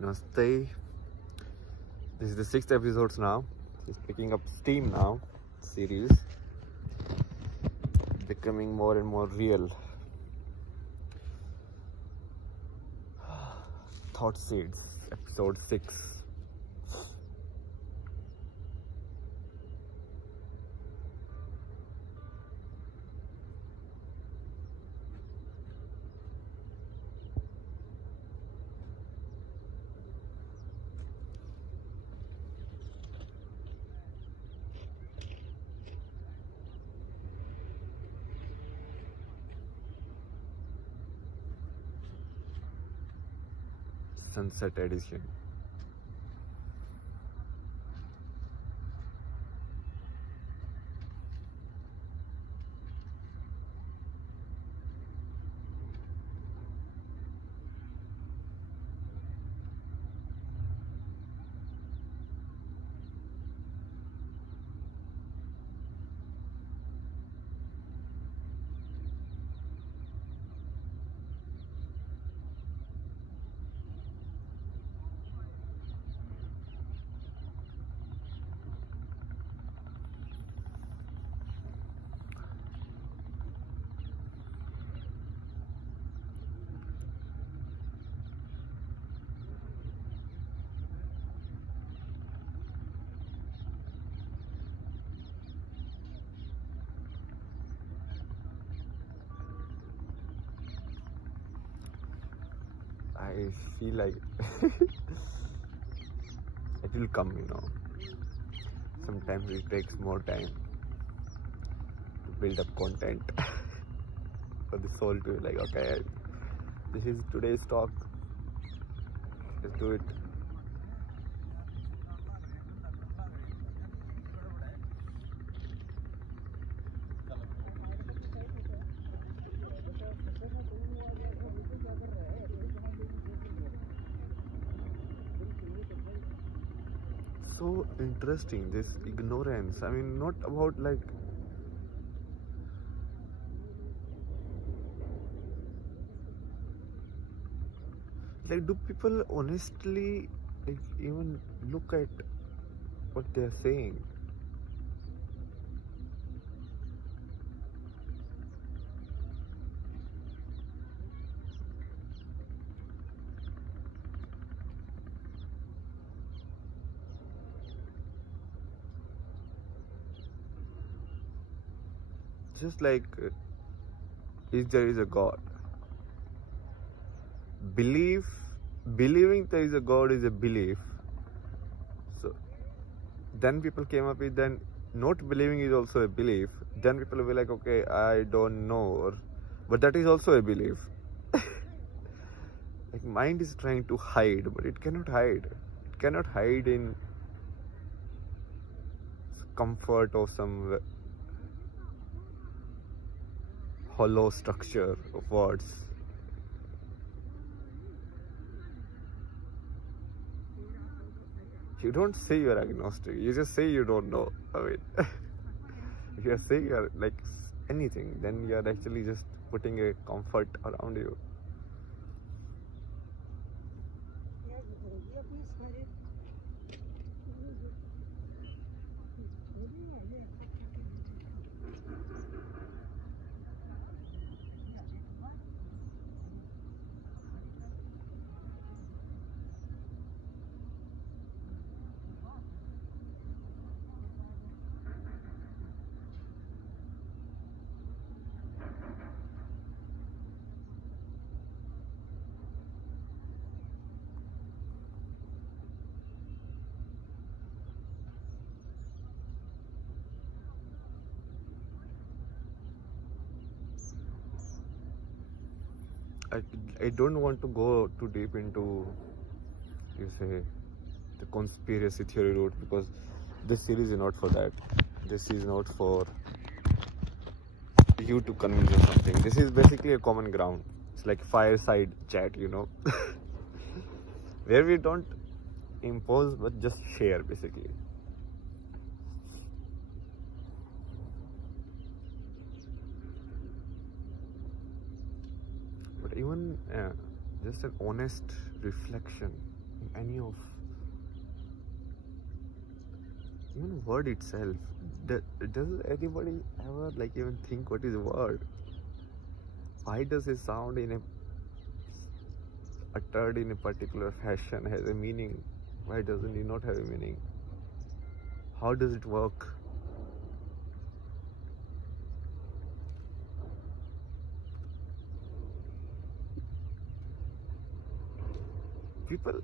Namaste. This is the 6th episode now. It's picking up steam now. Series becoming more and more real. Thought Seeds, episode 6. Sunset edition. I feel like it will come, Sometimes it takes more time to build up content for the soul to be like, okay, this is today's talk. Let's do it. So interesting, this ignorance. I mean, not about like do people honestly even look at what they're saying? Just like if there is a God, believing there is a God is a belief. So then people came up with, then not believing is also a belief. Then people will be like, okay, I don't know, but that is also a belief. Like mind is trying to hide, but it cannot hide. It cannot hide in comfort of some hollow structure of words. You don't say you're agnostic, you just say you don't know. I mean, if you're saying you're like anything, then you're actually just putting a comfort around you. I don't want to go too deep into, you say, the conspiracy theory route, because this series is not for that. This is not for you to convince you something. This is basically a common ground. It's like fireside chat, where we don't impose but just share, basically. But even just an honest reflection any of even word itself. Does anybody ever like even think what is a word? Why does it sound in a uttered in a particular fashion has a meaning? Why doesn't it not have a meaning? How does it work? People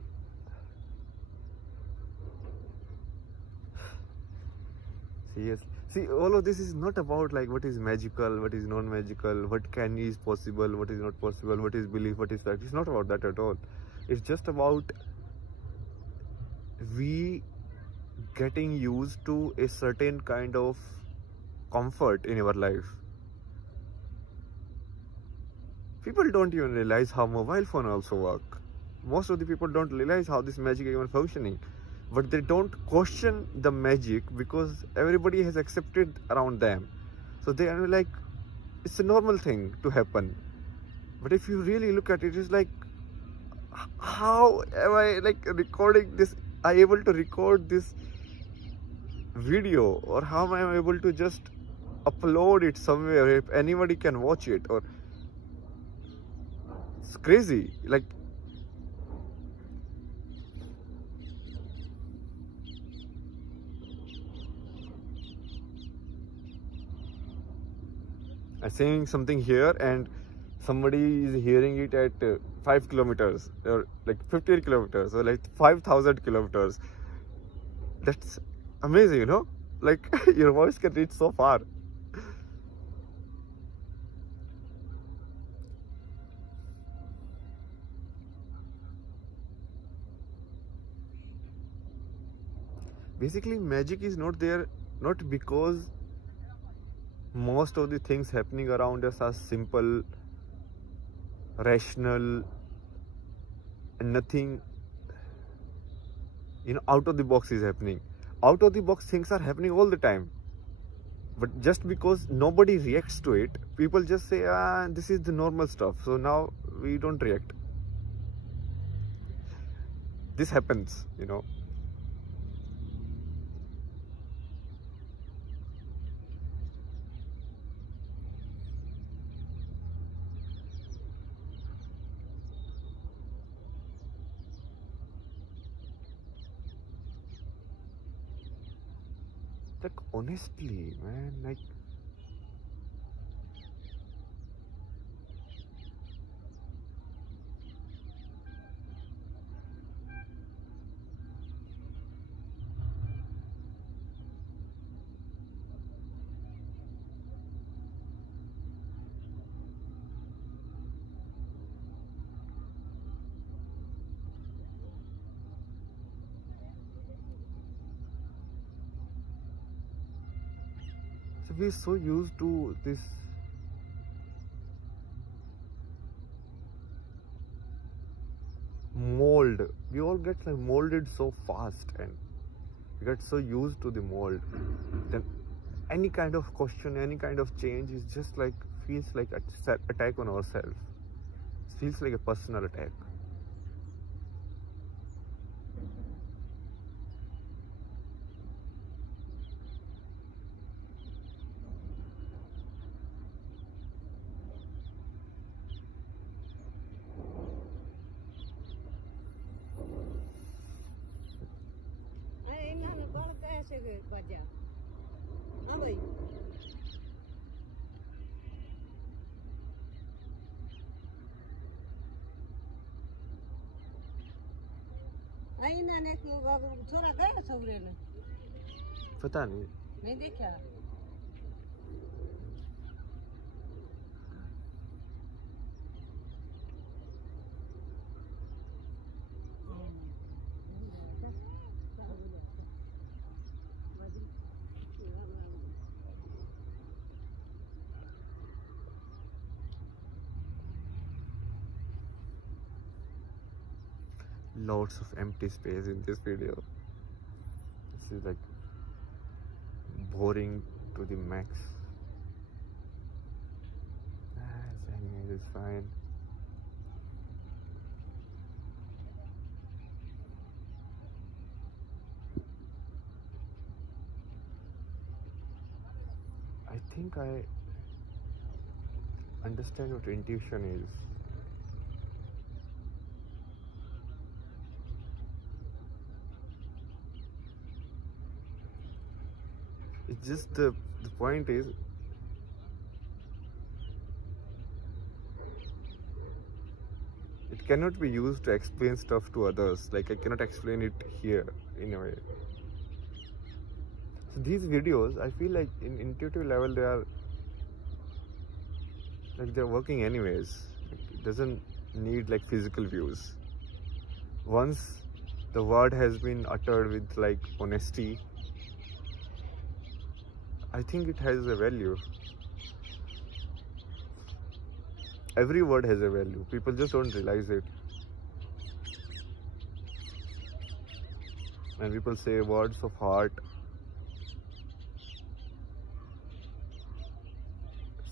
seriously. See, all of this is not about like what is magical, what is non-magical, what can is possible, what is not possible, what is belief, what is fact. It's not about that at all. It's just about we getting used to a certain kind of comfort in our life. People don't even realize how mobile phone also work. Most of the people don't realize how this magic is even functioning, but they don't question the magic because everybody has accepted around them, so they are like it's a normal thing to happen. But if you really look at it, it's like how am I like recording this? I able to record this video, or how am I able to just upload it somewhere if anybody can watch it? Or it's crazy. Like I'm saying something here and somebody is hearing it at 5 kilometers or like 15 kilometers or like 5,000 kilometers. That's amazing, you know? Like your voice can reach so far. Basically, magic is not there not because most of the things happening around us are simple, rational, and nothing, you know, out of the box is happening. Out of the box things are happening all the time. But just because nobody reacts to it, people just say, ah, this is the normal stuff. So now we don't react. This happens, you know. Like honestly, man, like so we're so used to this mold. We all get like molded so fast and we get so used to the mold. Then any kind of question, any kind of change is just like feels like attack on ourselves. It feels like a personal attack. हाँ भाई आई ना ने छोरा गया छोकरे ने पता नहीं नहीं देखा lots of empty space in this video. This is like boring to the max. Anyways, it's fine. think I understand what intuition is. It's just the point is, it cannot be used to explain stuff to others. Like, I cannot explain it here in a way. So these videos, I feel like in intuitive level they're working anyways. It doesn't need like physical views. Once the word has been uttered with like honesty, I think it has a value. Every word has a value. People just don't realize it. And people say words of heart,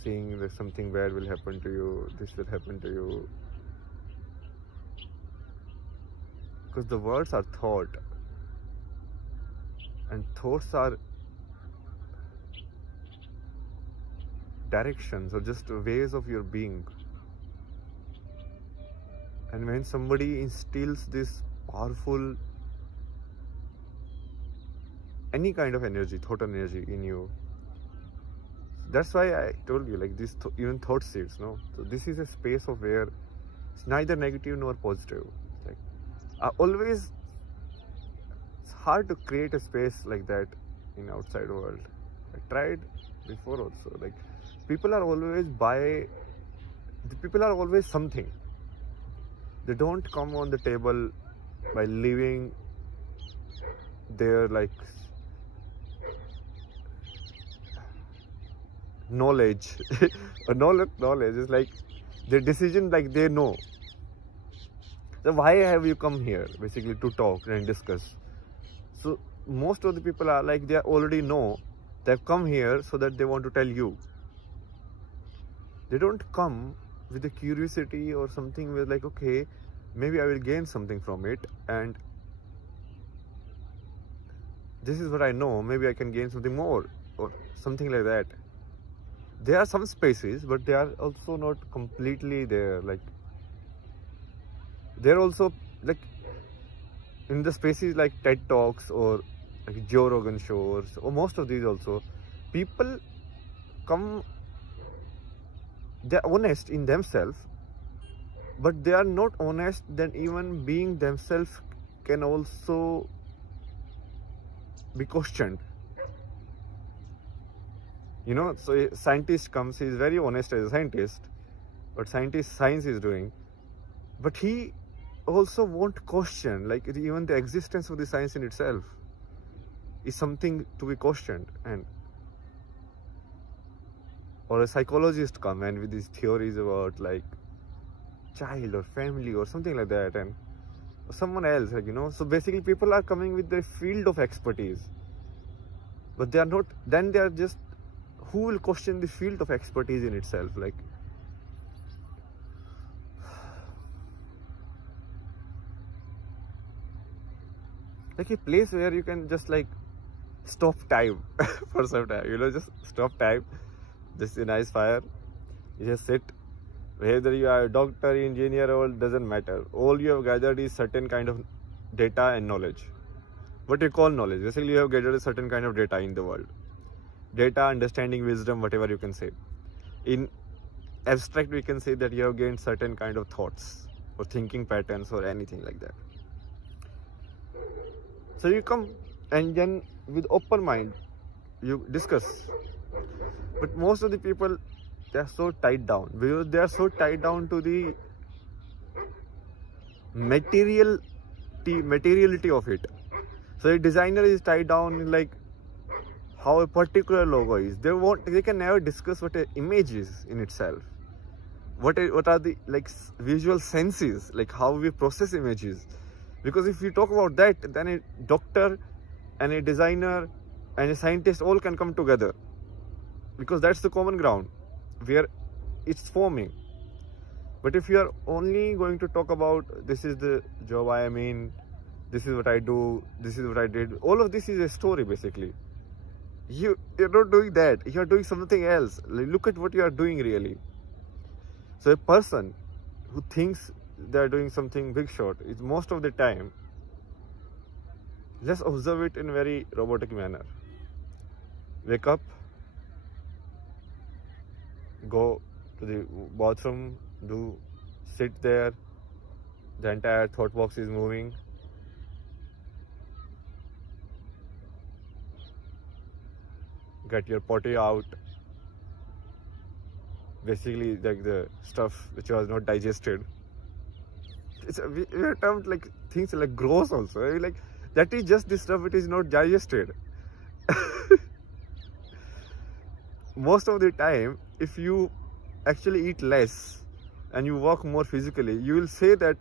saying that something bad will happen to you, this will happen to you. Because the words are thought. And thoughts are directions or just ways of your being. And when somebody instills this powerful, any kind of energy, thought energy in you, that's why I told you, like this, even thought seeds, no? So this is a space of where it's neither negative nor positive. Like, always, it's hard to create a space like that in outside world. I tried before also. Like, people are always something. They don't come on the table by leaving their like knowledge or knowledge is like their decision, like they know. So why have you come here basically to talk and discuss? So most of the people are like, they already know, they've come here so that they want to tell you. They don't come with a curiosity or something where like, okay, maybe I will gain something from it, and this is what I know, maybe I can gain something more or something like that. There are some spaces, but they are also not completely there. Like, they're also like in the spaces like TED Talks or like Joe Rogan shows, or most of these also, people come, they're honest in themselves, but they are not honest then even being themselves can also be questioned. You know, so a scientist comes, he's very honest as a scientist, but science is doing, but he also won't question, like even the existence of the science in itself is something to be questioned. And or a psychologist come and with these theories about like child or family or something like that, and someone else, like, you know, so basically people are coming with their field of expertise, but they are not, then they are just, who will question the field of expertise in itself? Like a place where you can just like stop time for some time, you know, just stop time, just a nice fire, you just sit, whether you are a doctor, engineer, or doesn't matter, all you have gathered is certain kind of data and knowledge. What you call knowledge, basically you have gathered a certain kind of data in the world, data, understanding, wisdom, whatever you can say. In abstract, we can say that you have gained certain kind of thoughts or thinking patterns or anything like that. So you come and then with open mind you discuss, but most of the people, they are so tied down, because they are so tied down to the materiality of it. So a designer is tied down in like how a particular logo is. They can never discuss what an image is in itself. What are the like visual senses, like how we process images. Because if we talk about that, then a doctor and a designer and a scientist all can come together, because that's the common ground where it's forming. But if you are only going to talk about, this is the job I am in, this is what I do, this is what I did, all of this is a story basically. You're not doing that. You're doing something else. Like, look at what you are doing really. So a person who thinks they're doing something big shot is most of the time, let's observe it in a very robotic manner. Wake up, go to the bathroom, sit there, the entire thought box is moving. Get your potty out. Basically, like the stuff which was not digested. We are termed like things like gross also. I mean, like that is just the stuff which is not digested. Most of the time, if you actually eat less and you walk more physically, you will say that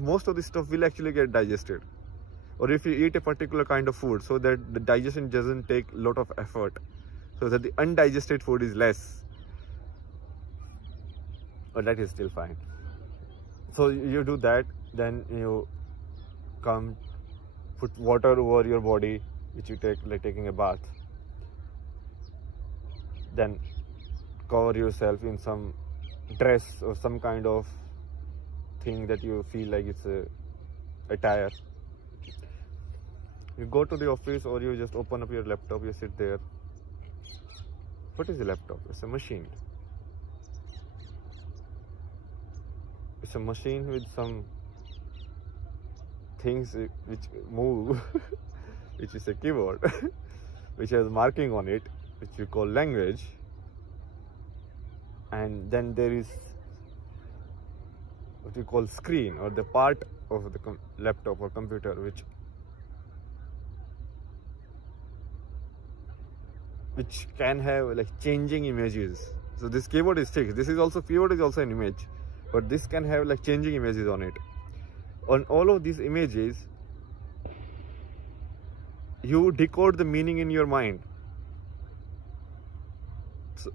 most of the stuff will actually get digested. Or if you eat a particular kind of food, so that the digestion doesn't take a lot of effort, so that the undigested food is less. But that is still fine. So you do that, then you come, put water over your body, which you take like taking a bath. Then cover yourself in some dress or some kind of thing that you feel like it's a attire. You go to the office or you just open up your laptop, you sit there. What is a laptop? It's a machine. It's a machine with some things which move, which is a keyboard, which has marking on it, which you call language. And then there is what you call screen, or the part of the laptop or computer which can have like changing images. So this keyboard is fixed. Keyboard is also an image, but this can have like changing images on it. On all of these images, you decode the meaning in your mind. So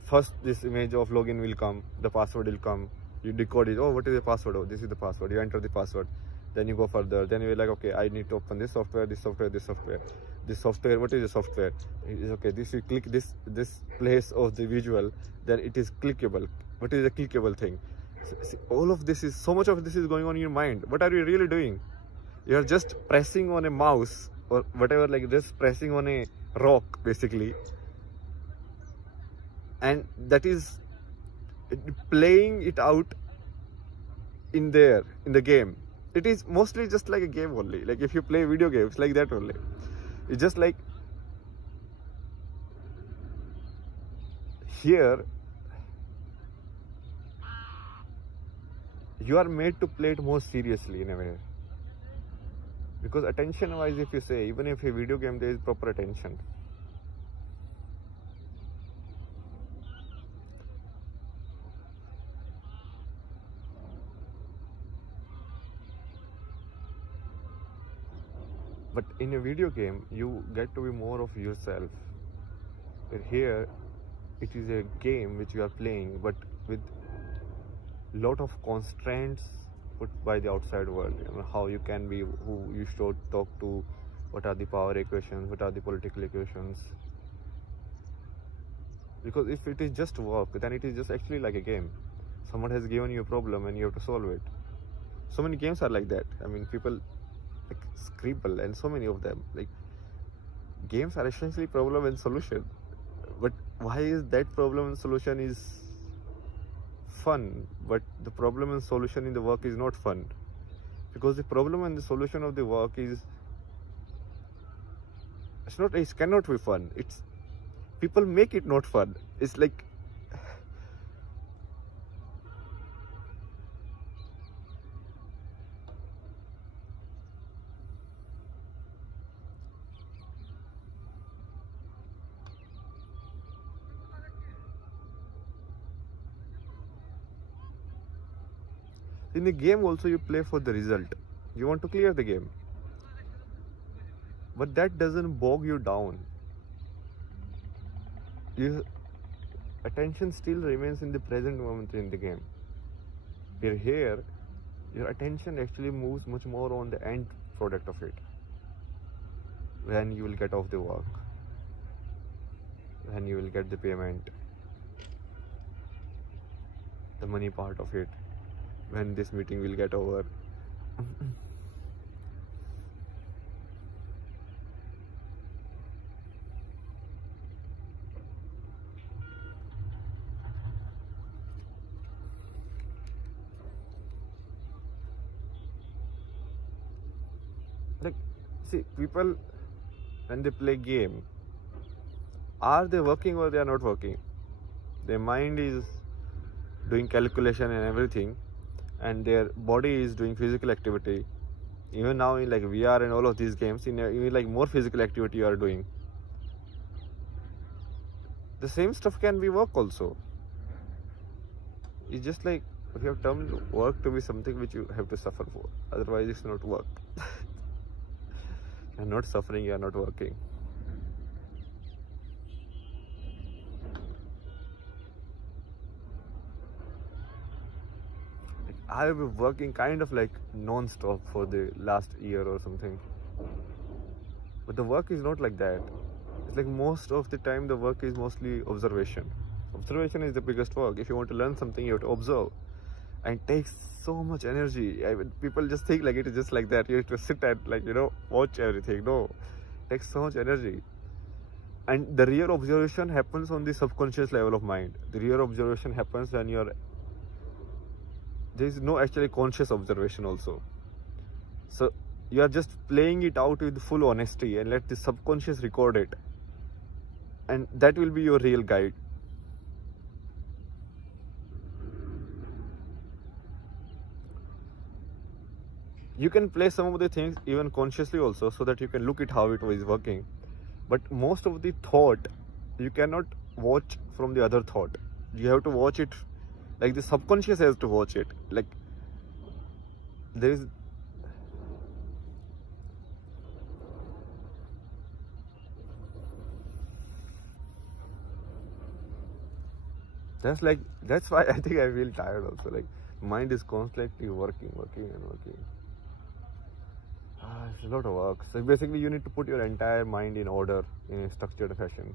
first, this image of login will come, the password will come. You decode it. Oh, what is the password? Oh, this is the password. You enter the password. Then you go further. Then you're like, okay, I need to open this software, this software, this software. This software, what is the software? It is okay. This you click this place of the visual, then it is clickable. What is a clickable thing? See, all of this is, so much of this is going on in your mind. What are you really doing? You are just pressing on a mouse or whatever, like just pressing on a rock basically, and that is playing it out in the game. It is mostly just like a game only. Like if you play video games like that only, it's just like here you are made to play it more seriously in a way, because attention wise, if you say, even if a video game there is proper attention, but in a video game you get to be more of yourself. But here it is a game which you are playing, but with lot of constraints put by the outside world. You know, how you can be, who you should talk to, what are the power equations, what are the political equations. Because if it is just work, then it is just actually like a game. Someone has given you a problem and you have to solve it. So many games are like that. I mean, people like Scribble and so many of them. Like, games are essentially problem and solution. But why is that problem and solution is fun, but the problem and solution in the work is not fun? Because the problem and the solution of the work is, it cannot be fun. It's, people make it not fun. It's like, in the game also you play for the result. You want to clear the game. But that doesn't bog you down. Your attention still remains in the present moment in the game. Where here, your attention actually moves much more on the end product of it, when you will get off the work. when you will get the payment, the money part of it, when this meeting will get over. Like, see, people when they play game, are they working or they are not working? Their mind is doing calculation and everything, and their body is doing physical activity. Even now in like VR and all of these games, in like more physical activity you are doing. The same stuff can be work also. It's just like we have termed work to be something which you have to suffer for. Otherwise, it's not work. You're not suffering, you're not working. I've been working kind of like non-stop for the last year or something. But the work is not like that. It's like most of the time the work is mostly observation. Observation is the biggest work. If you want to learn something, you have to observe. And it takes so much energy. People just think like it is just like that. You have to sit and like, watch everything. No, it takes so much energy. And the real observation happens on the subconscious level of mind. The real observation happens when there is no actually conscious observation also. So you are just playing it out with full honesty and let the subconscious record it. And that will be your real guide. You can play some of the things even consciously also, so that you can look at how it is working. But most of the thought, you cannot watch from the other thought. You have to watch it, like the subconscious has to watch it. Like there is that's why I think I feel tired also. Like mind is constantly working and working. It's a lot of work. So basically you need to put your entire mind in order in a structured fashion,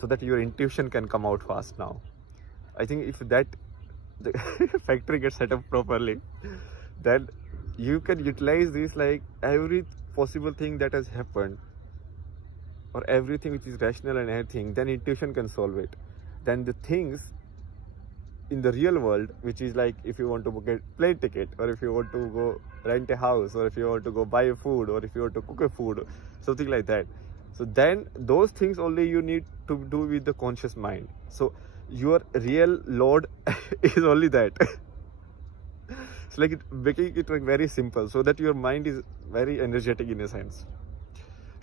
so that your intuition can come out fast now. I think if the factory gets set up properly, then you can utilize this, like every possible thing that has happened, or everything which is rational and everything, then intuition can solve it. Then the things in the real world, which is like if you want to get plane ticket, or if you want to go rent a house, or if you want to go buy a food, or if you want to cook a food, something like that. So then those things only you need to do with the conscious mind. So your real load is only that. It's like making it like very simple, so that your mind is very energetic in a sense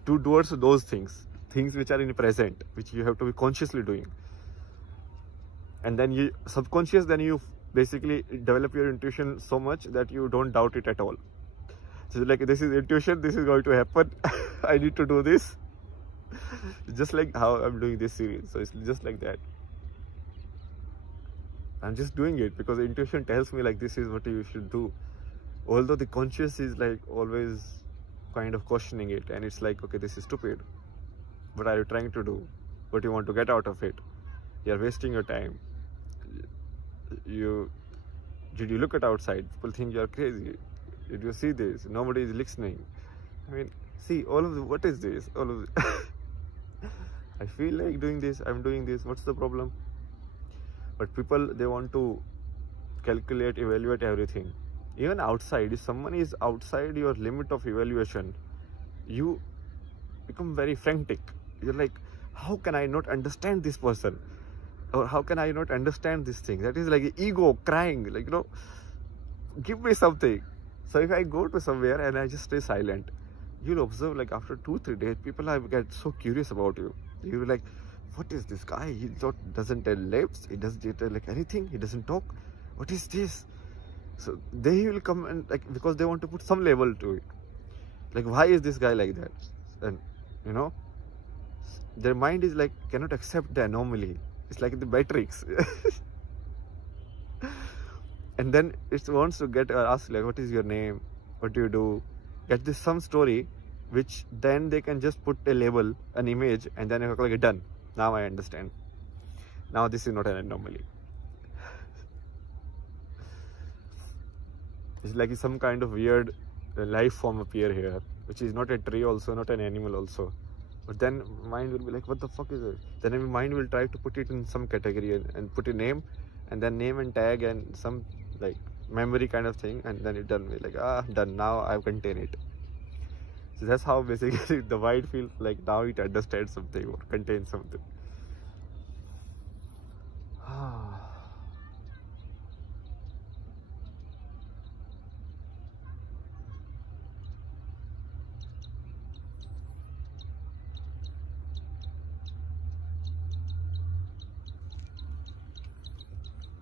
towards those things which are in the present, which you have to be consciously doing. And then you subconscious, then you basically develop your intuition so much that you don't doubt it at all. So like, this is intuition, this is going to happen. I need to do this. Just like how I'm doing this series. So it's just like that. I'm just doing it because intuition tells me like this is what you should do. Although the conscious is like always kind of questioning it, and it's like, okay, this is stupid. What are you trying to do? What do you want to get out of it? You're wasting your time. Did you look at outside? People think you're crazy. Did you see this? Nobody is listening. I mean, see, all of what is this? All of I feel like doing this, I'm doing this, what's the problem? But people, they want to calculate, evaluate everything. Even outside, if someone is outside your limit of evaluation, you become very frantic. You're like, how can I not understand this person? Or how can I not understand this thing? That is like ego crying, like, give me something. So if I go to somewhere and I just stay silent, you'll observe like after 2-3 days, people get so curious about you. You're like, what is this guy? He doesn't tell lips, he doesn't tell like anything, he doesn't talk. What is this? So they will come and like, because they want to put some label to it. Like, why is this guy like that? And their mind is like, cannot accept the anomaly. It's like the matrix. And then it wants to get asked like, what is your name? What do you do? Get this some story, which then they can just put a label, an image, and then like done. Now I understand. Now this is not an anomaly. It's like some kind of weird life form appear here, which is not a tree also, not an animal also. But then mind will be like, what the fuck is it? Then mind will try to put it in some category and put a name, and then name and tag and some like memory kind of thing, and then it done. Like, done. Now I contain it. So that's how basically the mind feels like now it understands something or contains something.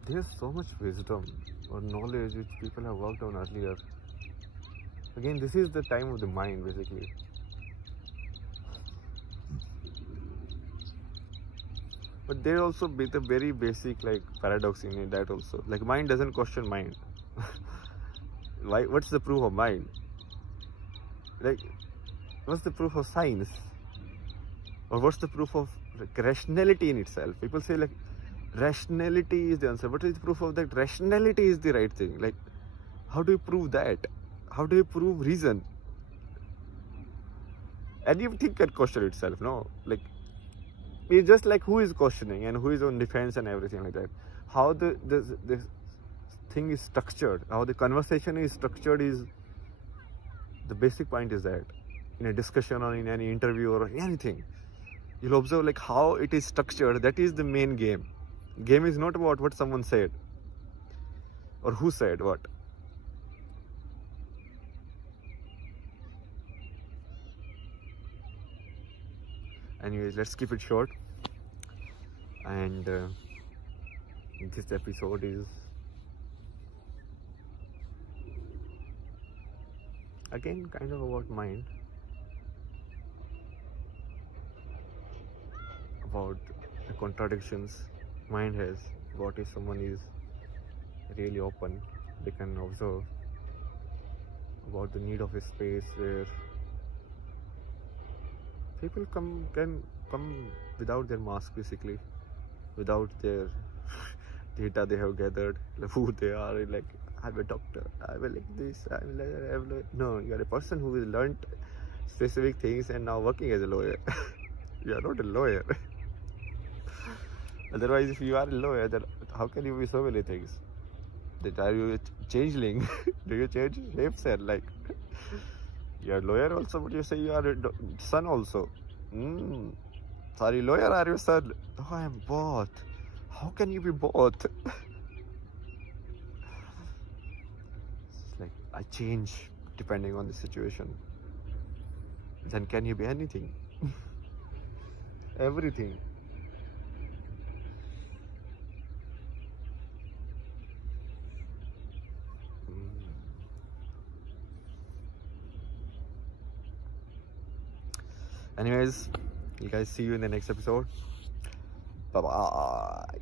There's so much wisdom or knowledge which people have worked on earlier. Again, this is the time of the mind basically. But there also be the very basic like paradox in it, that also. Like mind doesn't question mind. Why? What's the proof of mind? Like, what's the proof of science? Or what's the proof of like, rationality in itself? People say like rationality is the answer. What is the proof of that rationality is the right thing? Like, how do you prove that? How do you prove reason? Anything can question itself, no? Like, it's just like who is questioning and who is on defense and everything like that. How this thing is structured, how the conversation is structured is the basic point is that in a discussion or in any interview or anything, you'll observe like how it is structured. That is the main game. Game is not about what someone said or who said what. Anyways, let's keep it short. And this episode is again kind of about mind, about the contradictions mind has. What if someone is really open, they can observe, about the need of a space where people can come without their mask, basically, without their data they have gathered, like who they are, like I'm a doctor, I'm like this, I'm like no, you are a person who has learned specific things and now working as a lawyer. You are not a lawyer. Otherwise, if you are a lawyer, then how can you be so many things? That are you a changeling? Do you change shapes and like you are a lawyer also, but you say you are a son also? Sorry, lawyer, are you son? Oh, I am both. How can you be both? It's like I change depending on the situation. Then can you be anything? Everything. Anyways, you guys, see you in the next episode. Bye bye.